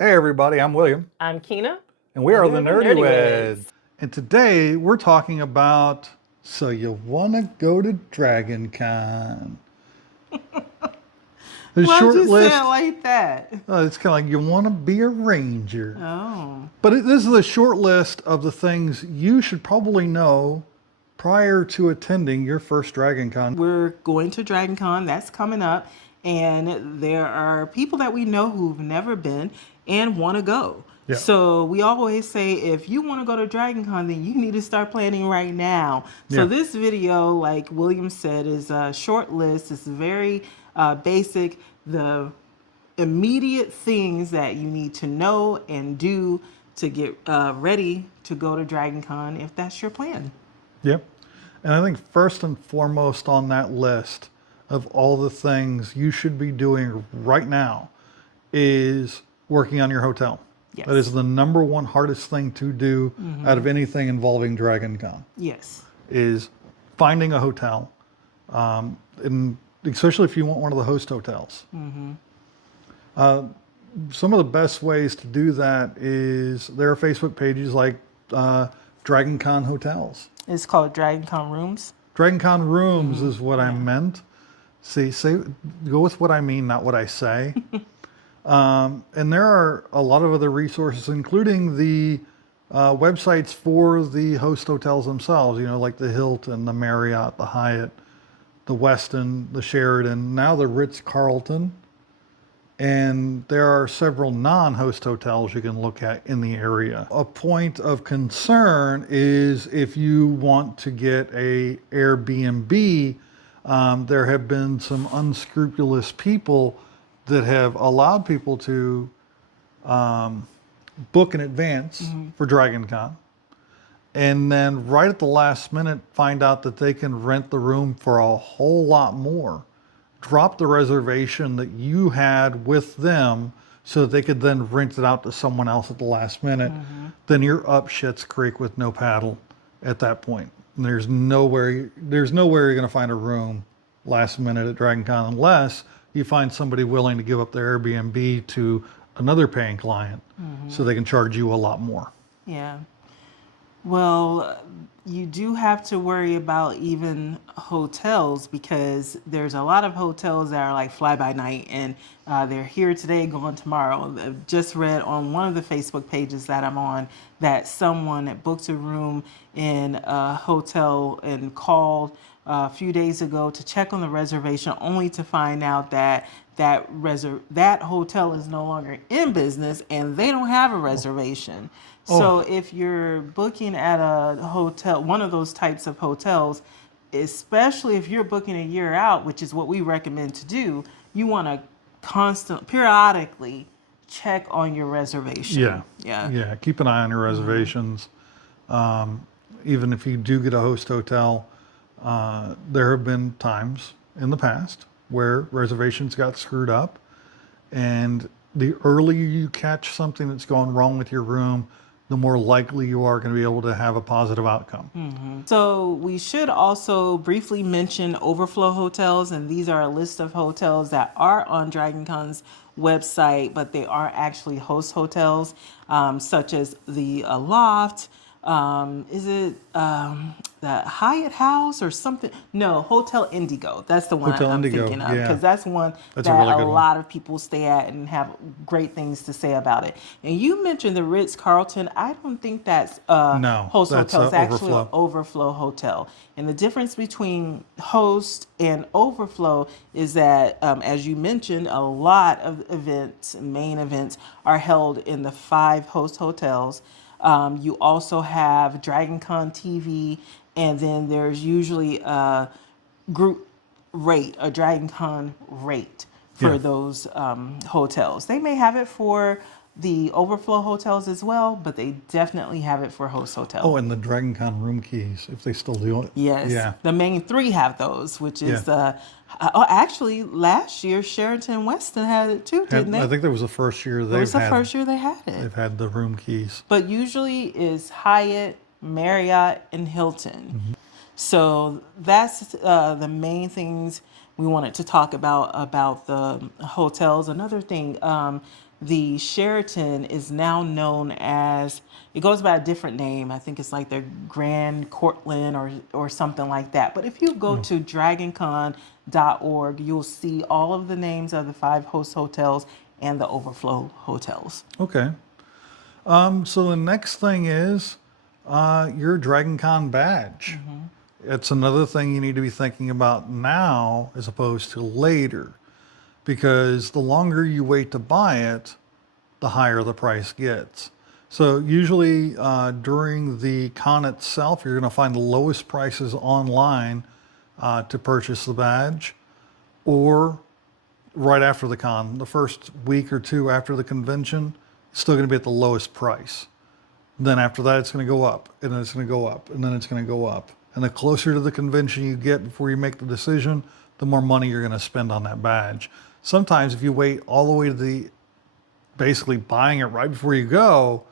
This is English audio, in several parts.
Hey everybody, I'm William, I'm Kina. and we are the We're the Nerdyweds. Nerdyweds. And today we're talking about so you want to go to Dragon Con. The Why'd short you say it list, like that? it's kind of like you want to be a ranger. Oh. But this is a short list of the things you should probably know prior to attending your first Dragon Con. We're going to Dragon Con. That's coming up. And there are people that we know who've never been and want to go. Yeah. So we always say if you want to go to Dragon Con, then you need to start planning right now. So Yeah. this video, like William said, is a short list. It's very basic. The immediate things that you need to know and do to get ready to go to Dragon Con if that's your plan. Yep. And I think first and foremost on that list of all the things you should be doing right now is working on your hotel. Yes. That is the number one hardest thing to do out of anything involving Dragon Con, Yes. is finding a hotel, and especially if you want one of the host hotels. Some of the best ways to do that is there are Facebook pages like Dragon Con Hotels. It's called Dragon Con Rooms. Dragon Con Rooms is what I meant. See, go with what I mean, not what I say. And there are a lot of other resources, including the websites for the host hotels themselves, like the Hilton, the Marriott, the Hyatt, the Westin, the Sheraton, now the Ritz-Carlton. And there are several non-host hotels you can look at in the area. A point of concern is if you want to get a Airbnb, there have been some unscrupulous people that have allowed people to book in advance for Dragon Con, and then right at the last minute find out that they can rent the room for a whole lot more. Drop the reservation that you had with them so that they could then rent it out to someone else at the last minute. Then you're up shit's creek with no paddle at that point. And there's nowhere you're going to find a room last minute at Dragon Con unless you find somebody willing to give up their Airbnb to another paying client so they can charge you a lot more. Yeah. Well, you do have to worry about even hotels because there's a lot of hotels that are like fly by night and they're here today, gone tomorrow. I've just read on one of the Facebook pages that I'm on that someone booked a room in a hotel and called a few days ago to check on the reservation, only to find out that that hotel is no longer in business and they don't have a reservation. So if you're booking at a hotel, one of those types of hotels, especially if you're booking a year out, which is what we recommend to do, you want to periodically check on your reservation. Yeah. Keep an eye on your reservations. Even if you do get a host hotel, there have been times in the past where reservations got screwed up, and the earlier you catch something that's going wrong with your room, the more likely you are going to be able to have a positive outcome. So we should also briefly mention overflow hotels, and these are a list of hotels that are on Dragon Con's website, but they are actually host hotels, such as the Loft. Is it the Hyatt House or something? No, Hotel Indigo. That's the one Hotel I'm Indigo, thinking of, yeah. because that's one That's a that really a good one. lot of people stay at and have great things to say about it. And you mentioned the Ritz-Carlton. I don't think that's No, host that's hotel. It's actually overflow. an overflow hotel. And the difference between host and overflow is that, as you mentioned, a lot of events, main events, are held in the 5 host hotels. You also have Dragon Con TV, and then there's usually a group rate, a Dragon Con rate for Yeah. those hotels. They may have it for the overflow hotels as well, but they definitely have it for host hotels. Oh, and the Dragon Con room keys, if they still do it. Yes, Yeah. the main 3 have those, which is Yeah. actually last year Sheraton and Westin had it too, didn't they? I think that was the first year It was they've the first year they had it. they've had the room keys. But usually is Hyatt, Marriott, and Hilton. So that's the main things we wanted to talk about the hotels. Another thing, the Sheraton is now known as, it goes by a different name. I think it's like the Grand Cortland or something like that. But if you go to dragoncon.org, you'll see all of the names of the 5 host hotels and the overflow hotels. Okay. So the next thing is your Dragon Con badge. It's another thing you need to be thinking about now as opposed to later, because the longer you wait to buy it, the higher the price gets. So usually during the con itself, you're going to find the lowest prices online to purchase the badge, or right after the con, the first week or two after the convention, it's still going to be at the lowest price. Then after that, it's going to go up, and then it's going to go up, and then it's going to go up. And the closer to the convention you get before you make the decision, the more money you're going to spend on that badge. Sometimes if you wait all the way to the basically buying it right before you go,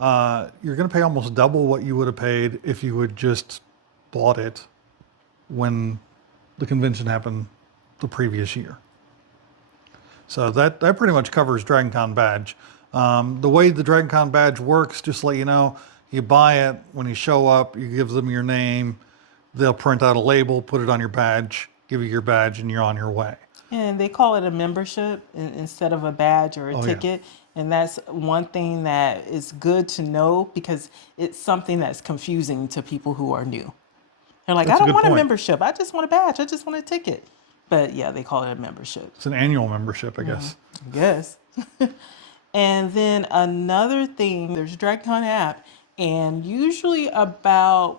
you're going to pay almost double what you would have paid if you had just bought it when the convention happened the previous year. So that pretty much covers Dragon Con badge. The way the Dragon Con badge works, just to let you know, you buy it, when you show up, you give them your name, they'll print out a label, put it on your badge, give you your badge, and you're on your way. And they call it a membership instead of a badge or a ticket. Yeah. And that's one thing that is good to know, because it's something that's confusing to people who are new. They're like, I don't want a membership. I just want a badge. I just want a ticket. But yeah, they call it a membership. It's an annual membership, I guess. Yes. And then another thing, there's a DragonCon app, and usually about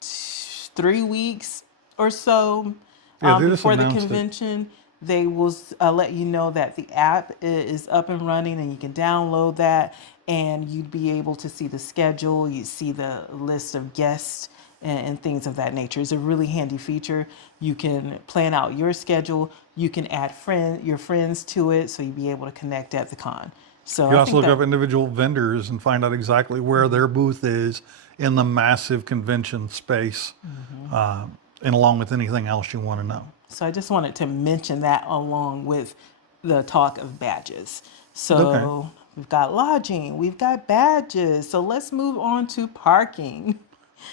3 weeks or so before the convention, they will let you know that the app is up and running, and you can download that, and you'd be able to see the schedule. You see the list of guests and things of that nature. It's a really handy feature. You can plan out your schedule. You can add your friends to it, so you'll be able to connect at the con. So you can also look up individual vendors and find out exactly where their booth is in the massive convention space, and along with anything else you want to know. So I just wanted to mention that along with the talk of badges. So we've got lodging, we've got badges. So let's move on to parking.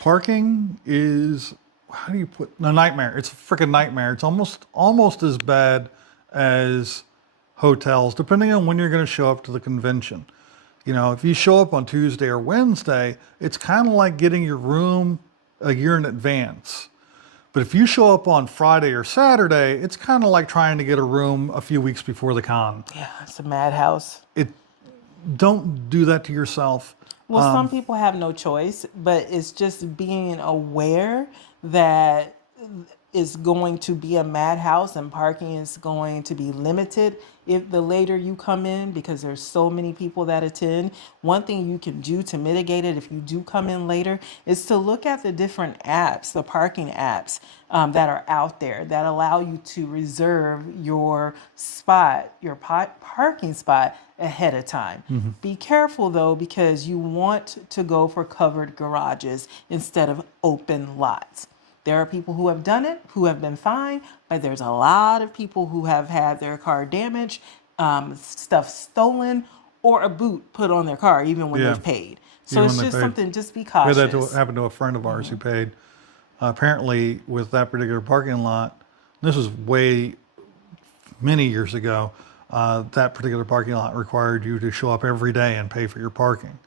Parking is, how do you put, a nightmare. It's a freaking nightmare. It's almost as bad as hotels, depending on when you're going to show up to the convention. You know, if you show up on Tuesday or Wednesday, it's kind of like getting your room a year in advance. But if you show up on Friday or Saturday, it's kind of like trying to get a room a few weeks before the con. Yeah, it's a madhouse. Don't do that to yourself. Well, some people have no choice, but it's just being aware that it's going to be a madhouse and parking is going to be limited if the later you come in, because there's so many people that attend. One thing you can do to mitigate it if you do come in later is to look at the different apps, the parking apps that are out there that allow you to reserve your spot, your parking spot ahead of time. Be careful though, because you want to go for covered garages instead of open lots. There are people who have done it, who have been fine, but there's a lot of people who have had their car damaged, stuff stolen, or a boot put on their car, even when they've paid. So it's just something, just be cautious. We had that happen to a friend of ours who paid. Apparently, with that particular parking lot, this was many years ago, that particular parking lot required you to show up every day and pay for your parking.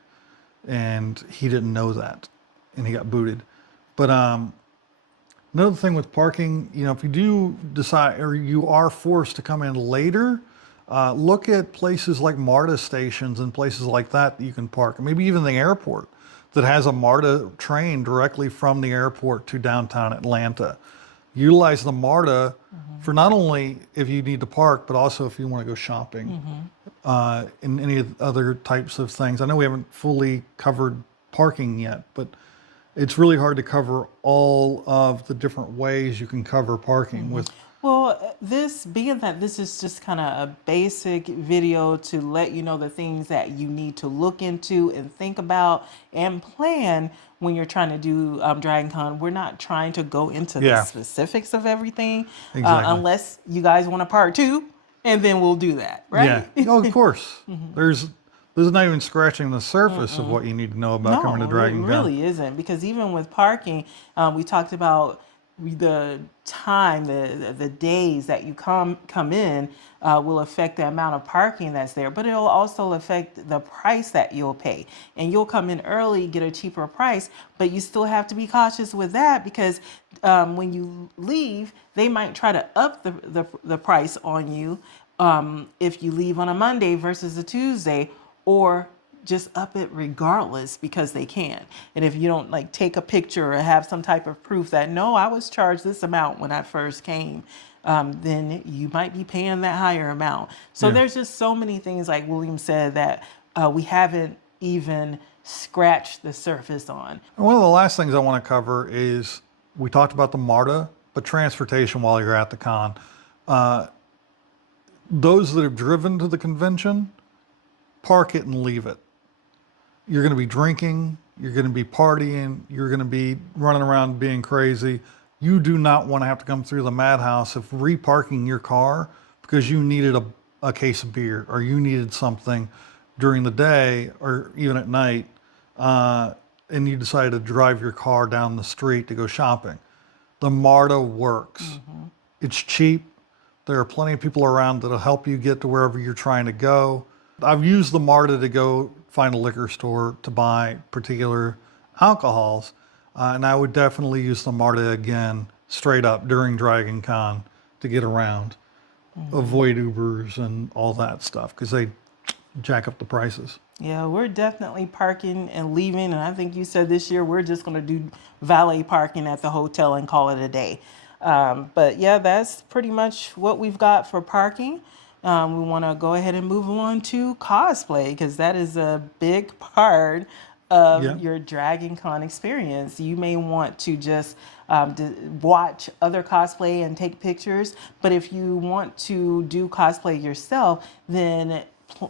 And he didn't know that, and he got booted. But another thing with parking, you know, if you do decide, or you are forced to come in later, look at places like MARTA stations and places like that you can park. Maybe even the airport that has a MARTA train directly from the airport to downtown Atlanta. Utilize the MARTA for not only if you need to park, but also if you want to go shopping, and any other types of things. I know we haven't fully covered parking yet, but it's really hard to cover all of the different ways you can cover parking with. Well, this is just kind of a basic video to let you know the things that you need to look into and think about and plan when you're trying to do DragonCon. We're not trying to go into the specifics of everything, unless you guys want a part 2. and then we'll do that, right? Yeah. Oh, of course. There's not even scratching the surface of what you need to know about coming to No, it Dragon Con. really isn't, because even with parking, we talked about the time, the days that you come in will affect the amount of parking that's there, but it'll also affect the price that you'll pay. And you'll come in early, get a cheaper price, but you still have to be cautious with that, because when you leave, they might try to up the price on you if you leave on a Monday versus a Tuesday, or just up it regardless because they can. And if you don't like take a picture or have some type of proof that no, I was charged this amount when I first came, then you might be paying that higher amount. So Yeah. there's just so many things, like William said, that we haven't even scratched the surface on. And one of the last things I want to cover is, we talked about the MARTA, but transportation while you're at the con. Those that have driven to the convention, park it and leave it. You're going to be drinking, you're going to be partying, you're going to be running around being crazy. You do not want to have to come through the madhouse of reparking your car because you needed a case of beer, or you needed something during the day or even at night, and you decided to drive your car down the street to go shopping. The MARTA works. It's cheap. There are plenty of people around that'll help you get to wherever you're trying to go. I've used the MARTA to go find a liquor store to buy particular alcohols, and I would definitely use the MARTA again straight up during Dragon Con to get around. Avoid Ubers and all that stuff because they jack up the prices. Yeah, we're definitely parking and leaving. And I think you said this year we're just going to do valet parking at the hotel and call it a day. But yeah, that's pretty much what we've got for parking. We want to go ahead and move on to cosplay, because that is a big part of your Dragon Con experience. You may want to just watch other cosplay and take pictures, but if you want to do cosplay yourself, then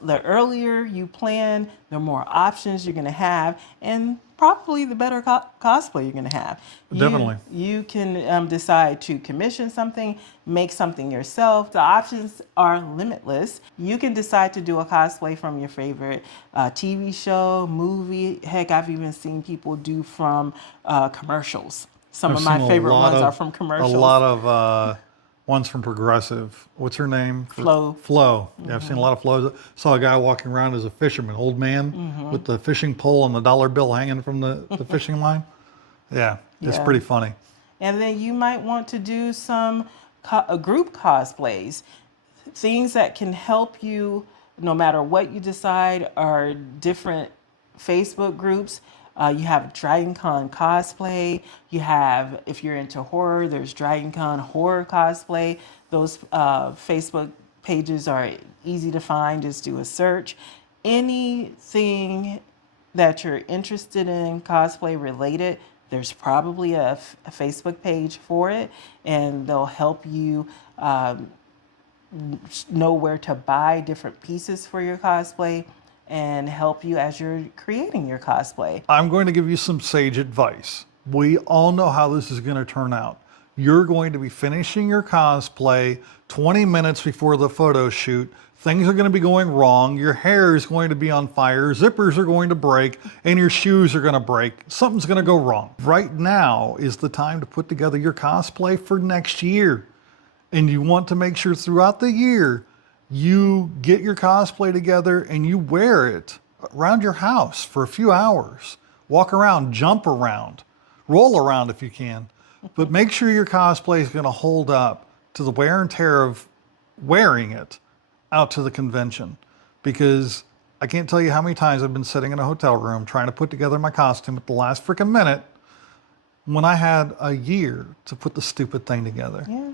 the earlier you plan, the more options you're going to have, and probably the better cosplay you're going to have. Definitely. You can decide to commission something, make something yourself. The options are limitless. You can decide to do a cosplay from your favorite TV show, movie. Heck, I've even seen people do from commercials. Some of my favorite ones are from commercials. A lot of ones from Progressive. What's her name? Flo. Flo. Yeah, I've seen a lot of Flows. Saw a guy walking around as a fisherman, old man, with the fishing pole and the dollar bill hanging from the fishing line. Yeah, it's pretty funny. And then you might want to do some group cosplays. Things that can help you, no matter what you decide, are different Facebook groups. You have Dragon Con cosplay. You have, if you're into horror, there's Dragon Con horror cosplay. Those Facebook pages are easy to find. Just do a search. Anything that you're interested in cosplay related, there's probably a Facebook page for it, and they'll help you know where to buy different pieces for your cosplay and help you as you're creating your cosplay. I'm going to give you some sage advice. We all know how this is going to turn out. You're going to be finishing your cosplay 20 minutes before the photo shoot. Things are going to be going wrong. Your hair is going to be on fire. Zippers are going to break, and your shoes are going to break. Something's going to go wrong. Right now is the time to put together your cosplay for next year. And you want to make sure throughout the year you get your cosplay together and you wear it around your house for a few hours. Walk around, jump around, roll around if you can. But make sure your cosplay is going to hold up to the wear and tear of wearing it out to the convention. Because I can't tell you how many times I've been sitting in a hotel room trying to put together my costume at the last freaking minute when I had a year to put the stupid thing together. Yeah.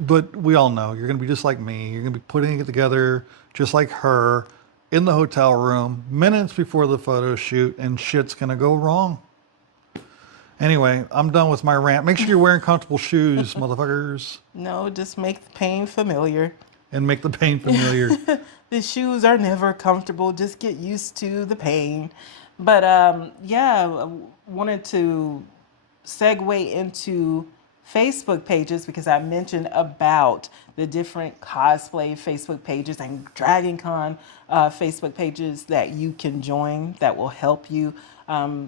But we all know you're going to be just like me. You're going to be putting it together just like her in the hotel room minutes before the photo shoot, and shit's going to go wrong. Anyway, I'm done with my rant. Make sure you're wearing comfortable shoes, motherfuckers. No, just make the pain familiar. And make the pain familiar. The shoes are never comfortable. Just get used to the pain. But yeah, I wanted to segue into Facebook pages because I mentioned about the different cosplay Facebook pages and Dragon Con Facebook pages that you can join that will help you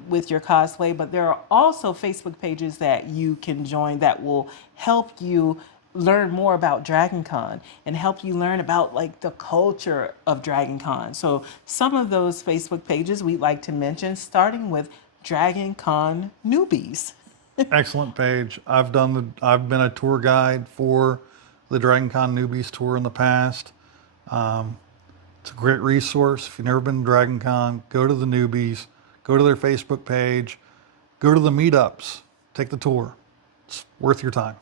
with your cosplay. But there are also Facebook pages that you can join that will help you learn more about Dragon Con and help you learn about like the culture of Dragon Con. So some of those Facebook pages we'd like to mention, starting with Dragon Con Newbies. Excellent page. I've been a tour guide for the Dragon Con Newbies tour in the past. It's a great resource. If you've never been to Dragon Con, go to the Newbies, go to their Facebook page, go to the meetups, take the tour. It's worth your time.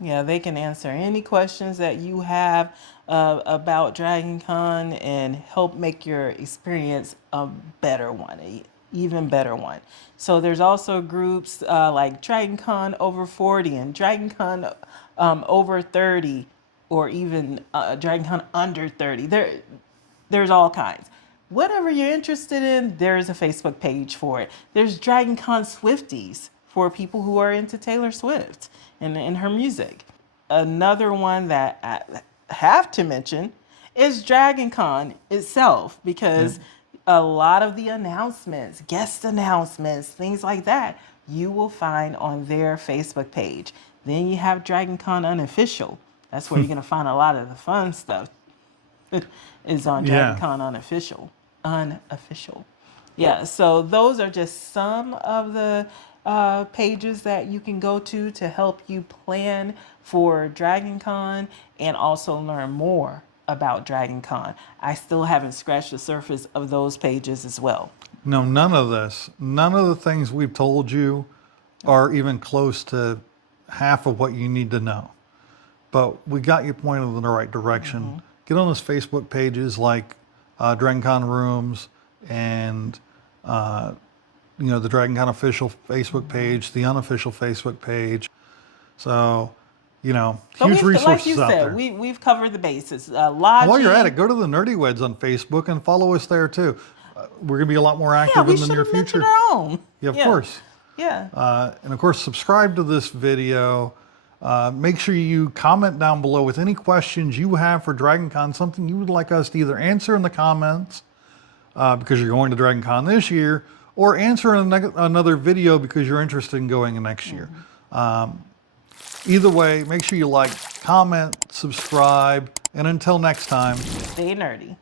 Yeah, they can answer any questions that you have about Dragon Con and help make your experience a better one, even better one. So there's also groups like Dragon Con Over 40 and Dragon Con Over 30, or even Dragon Con Under 30. There's all kinds. Whatever you're interested in, there's a Facebook page for it. There's Dragon Con Swifties for people who are into Taylor Swift and her music. Another one that I have to mention is Dragon Con itself, because a lot of the announcements, guest announcements, things like that, you will find on their Facebook page. Then you have Dragon Con Unofficial. That's where you're going to find a lot of the fun stuff. Is on Dragon Con Unofficial. Yeah, so those are just some of the pages that you can go to help you plan for Dragon Con and also learn more about Dragon Con. I still haven't scratched the surface of those pages as well. No, none of the things we've told you are even close to half of what you need to know. But we got you pointed in the right direction. Get on those Facebook pages like Dragon Con Rooms and the Dragon Con official Facebook page, the unofficial Facebook page. So, huge resources like you out said, there. We've covered the bases. Lodging. While you're at it, go to the Nerdy Weds on Facebook and follow us there too. We're going to be a lot more active in the near future. Our own. Yeah, of course. Yeah. And of course, subscribe to this video. Make sure you comment down below with any questions you have for Dragon Con, something you would like us to either answer in the comments because you're going to Dragon Con this year, or answer in another video because you're interested in going next year. Either way, make sure you like, comment, subscribe, and until next time, Stay nerdy.